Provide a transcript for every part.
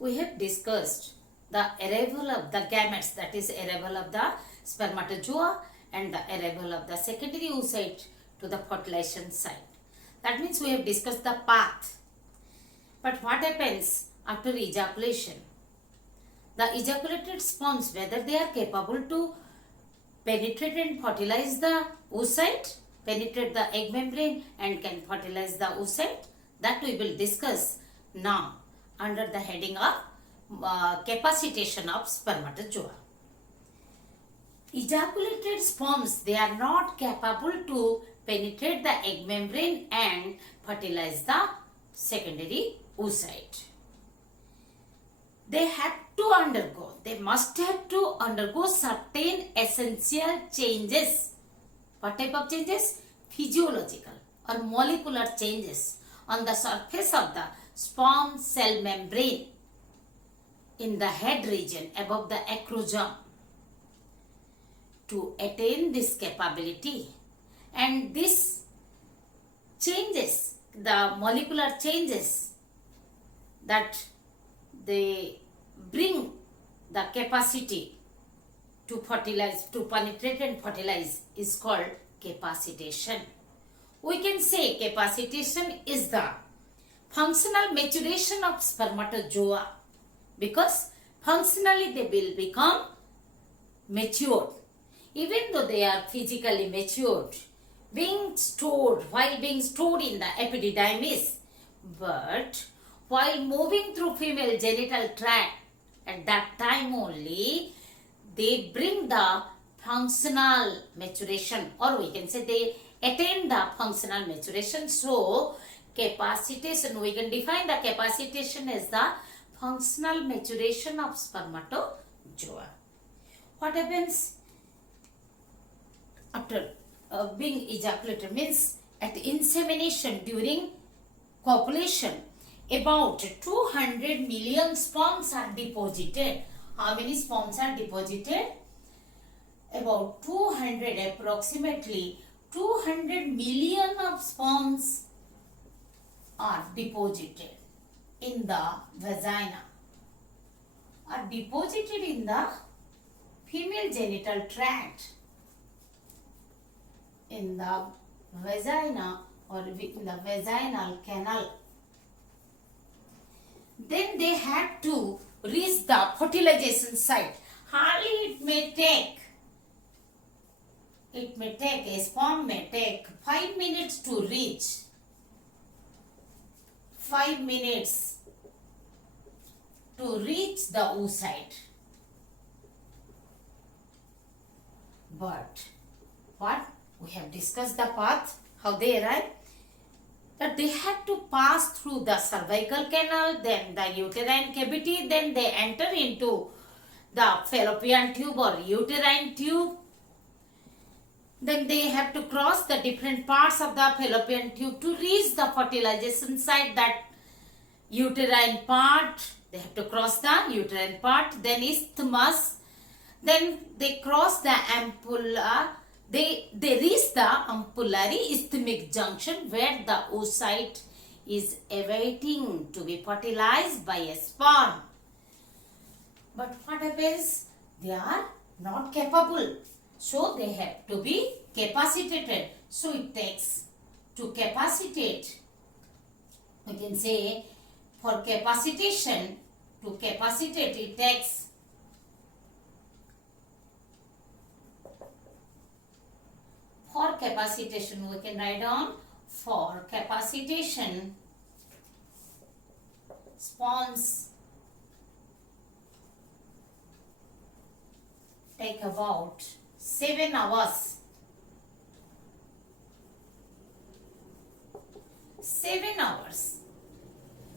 we have discussed the arrival of the gametes, that is arrival of the spermatozoa and the arrival of the secondary oocyte to the fertilization site. That means we have discussed the path. But what happens after ejaculation? The ejaculated sperms, whether they are capable to penetrate and fertilize the oocyte, penetrate the egg membrane and can fertilize the oocyte, that we will discuss now under the heading of capacitation of spermatozoa. Ejaculated sperms, they are not capable to penetrate the egg membrane and fertilize the secondary oocyte. They must have to undergo certain essential changes. What type of changes? Physiological or molecular changes on the surface of the sperm cell membrane in the head region above the acrosome to attain this capability. And this changes, the molecular changes that they bring the capacity to fertilize, to penetrate and fertilize is called capacitation. We can say capacitation is the functional maturation of spermatozoa, because functionally they will become matured. Even though they are physically matured, while being stored in the epididymis, but while moving through female genital tract, at that time only they bring the functional maturation, or we can say they attain the functional maturation. So capacitation, we can define the capacitation as the functional maturation of spermatozoa. What happens after being ejaculated? Means at insemination, during copulation, about 200 million sperms are deposited. How many sperms are deposited? About 200, approximately 200 million of sperms are deposited in the vagina, are deposited in the female genital tract, in the vagina or in the vaginal canal. Then they had to reach the fertilization site. Hardly a sperm may take 5 minutes to reach. 5 minutes to reach the oocyte. But what? We have discussed the path, how they arrive. That they had to pass through the cervical canal, then the uterine cavity, then they enter into the fallopian tube or uterine tube. Then they have to cross the different parts of the fallopian tube to reach the fertilization site, that uterine part. They have to cross the uterine part, then isthmus, then they cross the ampulla. They reach the ampullary isthmic junction, where the oocyte is awaiting to be fertilized by a sperm. But what happens? They are not capable. So they have to be capacitated. So it takes to capacitate. We can say for capacitation, to capacitate it takes for capacitation, we can write down for capacitation, sperms take about 7 hours. 7 hours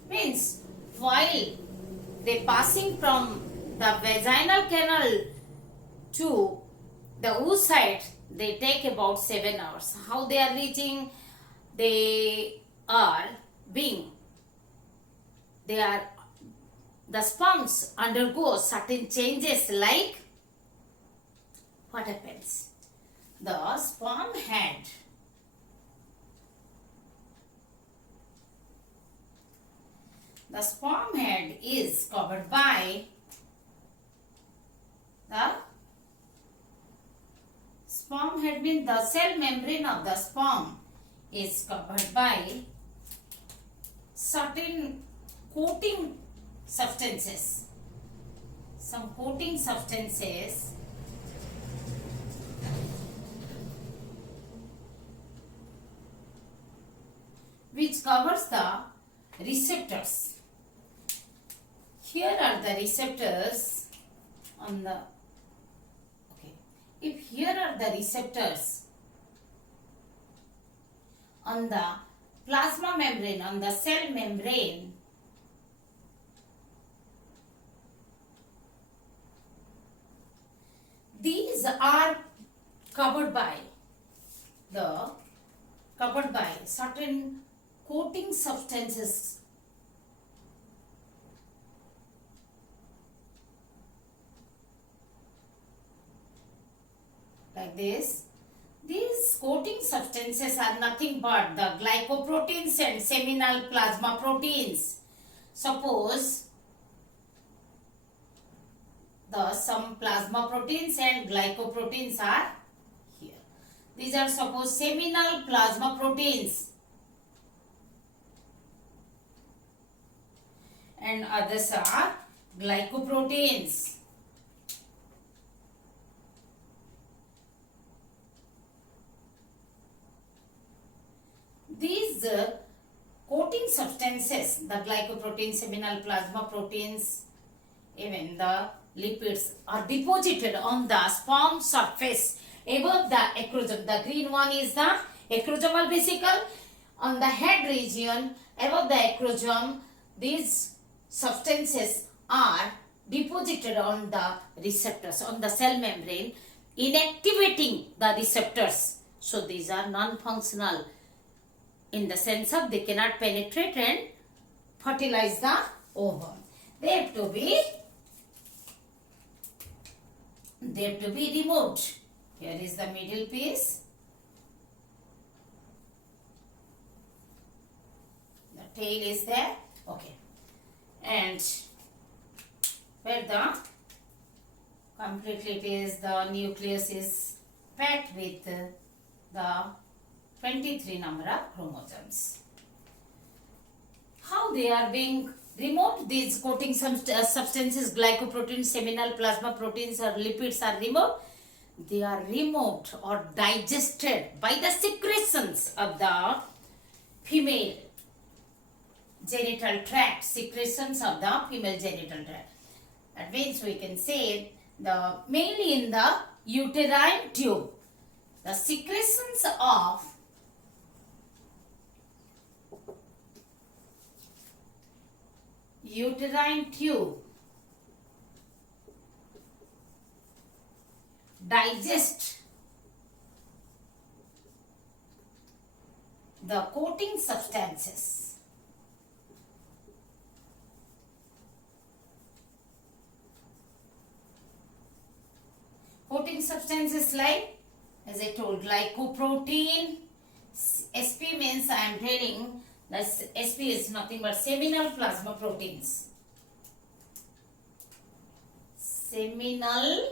means while they passing from the vaginal canal to the oocyte, they take about 7 hours. How they are reaching? The sperms undergo certain changes, like what happens? The sperm head the sperm head is covered by the sperm head means the cell membrane of the sperm is covered by certain coating substances. Some coating substances which covers the receptors. Here are the receptors on the if here are the receptors on the plasma membrane, on the cell membrane, these are covered by certain coating substances like this. These coating substances are nothing but the glycoproteins and seminal plasma proteins. Suppose some plasma proteins and glycoproteins are here. These are suppose seminal plasma proteins and others are glycoproteins. These coating substances, the glycoproteins, seminal plasma proteins, even the lipids are deposited on the sperm surface above the acrosome. The green one is the acrosomal vesicle. On the head region above the acrosome, these substances are deposited on the receptors, on the cell membrane, inactivating the receptors. So these are non-functional in the sense of they cannot penetrate and fertilize the ovum. They have to be removed. Here is the middle piece. The tail is there. Okay. And where the completely it is, the nucleus is packed with the 23 number of chromosomes. How they are being removed? These coating substances, glycoproteins, seminal plasma proteins or lipids are removed. They are removed or digested by the secretions of the female genital tract. Secretions of the female genital tract. That means we can say mainly in the uterine tube. The secretions of uterine tube digest the coating substances. Coating substances like, as I told, glycoprotein. SP means I am telling that SP is nothing but seminal plasma proteins. Seminal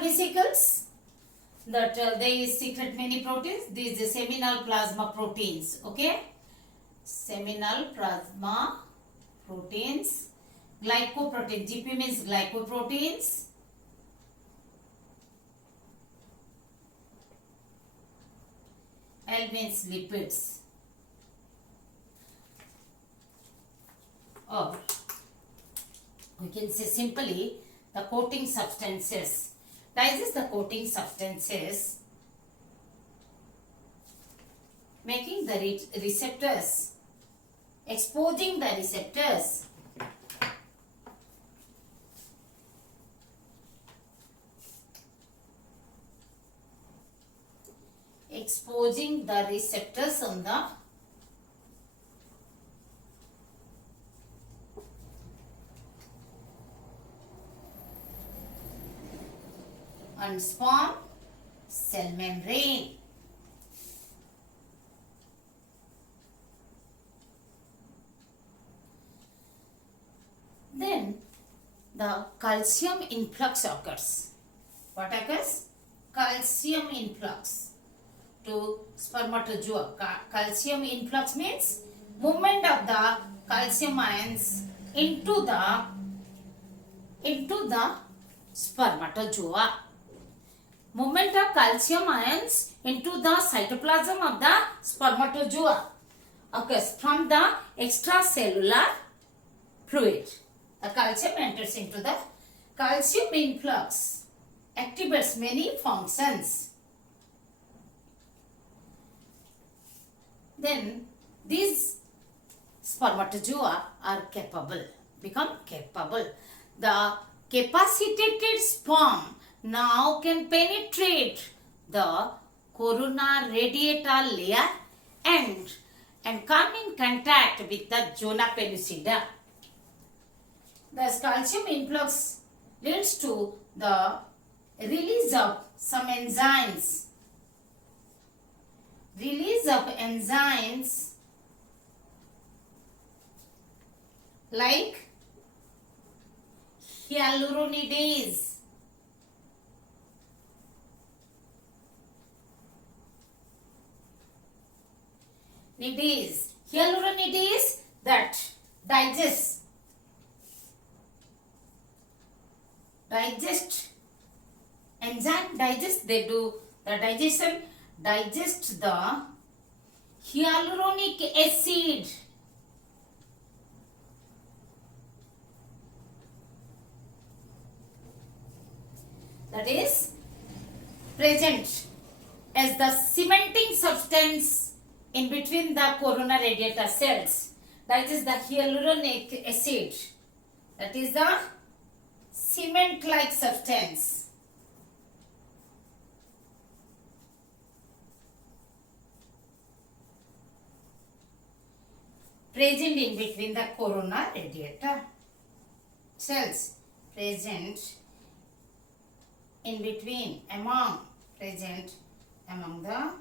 vesicles that they secrete many proteins. These are seminal plasma proteins. Okay, seminal plasma proteins. Glycoprotein. GP means glycoproteins. L means lipids. Or we can say simply the coating substances. Digest the coating substances, making the receptors, exposing the receptors. Exposing the receptors on sperm cell membrane. the calcium influx occurs. What occurs? Calcium influx to spermatozoa. Calcium influx means movement of the calcium ions into the spermatozoa. Movement of calcium ions into the cytoplasm of the spermatozoa occurs from the extracellular fluid. The calcium enters into the calcium influx activates many functions. Then these spermatozoa are become capable. The capacitated sperm now can penetrate the corona radiata layer and come in contact with the zona pellucida. Thus, calcium influx leads to the release of some enzymes. Release of enzymes like hyaluronidase. Hyaluronidase that digest enzyme digest, they do the digestion, digest the hyaluronic acid. That is present as the cementing substance in between the corona radiata cells. That is the hyaluronic acid. That is the cement-like substance. Present in between the corona radiata cells. Present among the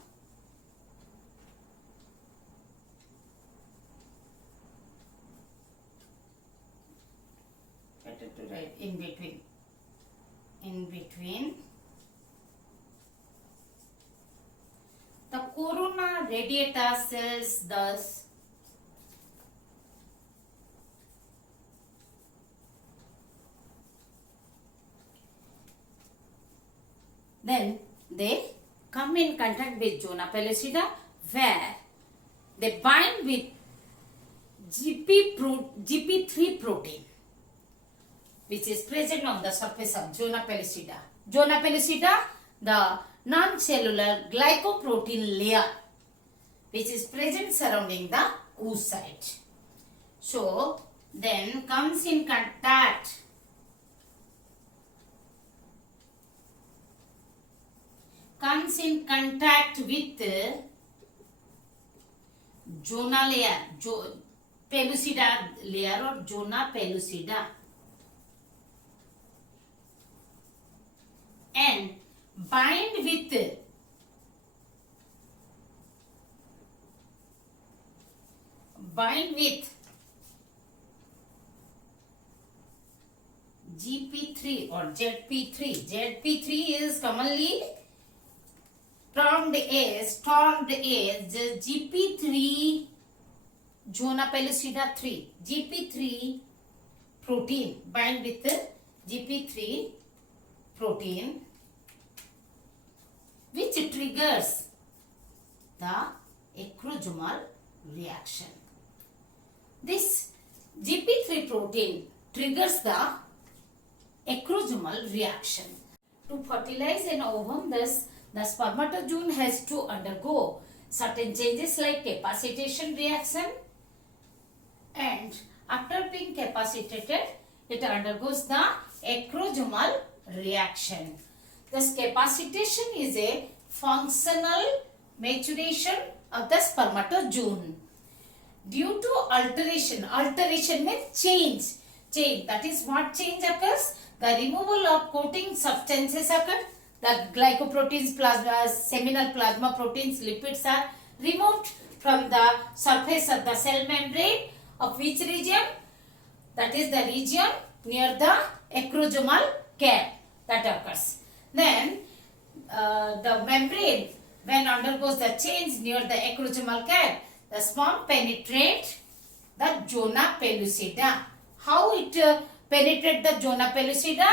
better to write in between the corona radiata cells. Thus then they come in contact with zona pellucida, where they bind with GP3 protein, which is present on the surface of zona pellucida. Zona pellucida, the non-cellular glycoprotein layer, which is present surrounding the oocyte. So then comes in contact with zona layer, pellucida layer or zona pellucida, and bind with GP3 or ZP3. ZP3 is commonly termed as GP3 zona pellucida 3. GP3 protein bind with GP3 protein, which triggers the acrosomal reaction. This GP3 protein triggers the acrosomal reaction. To fertilize an ovum, thus the spermatozoon has to undergo certain changes like capacitation reaction, and after being capacitated, it undergoes the acrosomal reaction. Thus, capacitation is a functional maturation of the spermatozoon. Due to alteration means change. That is what change occurs. The removal of coating substances occur. The glycoproteins, plasma, seminal plasma proteins, lipids are removed from the surface of the cell membrane of which region? That is the region near the acrosomal cap that occurs. Then the membrane, when undergoes the change near the acrosomal cap, the sperm penetrate the zona pellucida. How it penetrate the zona pellucida?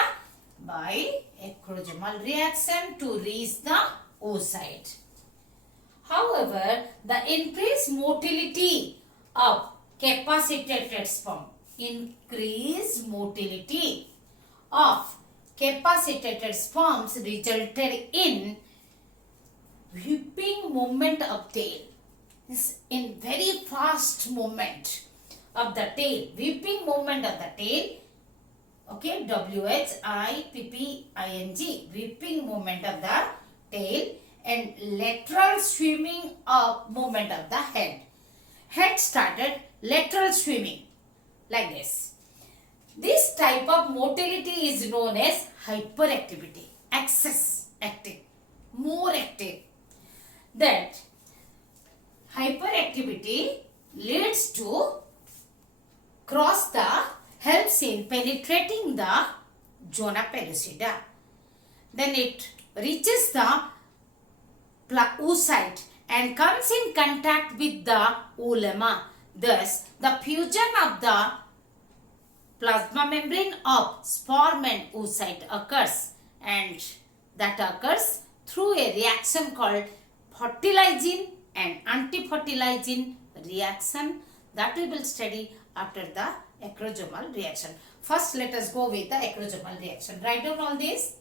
By acrosomal reaction to reach the oocyte. However, the increased motility of capacitated sperm, increased motility of capacitated sperms resulted in whipping movement of tail. In very fast movement of the tail, whipping movement of the tail. Okay, whipping, whipping movement of the tail, and lateral swimming of movement of the head. Head started lateral swimming like this. This type of motility is known as hyperactivity, excess active, more active. That hyperactivity leads to helps in penetrating the zona pellucida. Then it reaches the oocyte and comes in contact with the oolemma. Thus, the fusion of the plasma membrane of sperm and oocyte occurs, and that occurs through a reaction called fertilizing and anti-fertilizing reaction that we will study after the acrosomal reaction. First, let us go with the acrosomal reaction. Write down all this.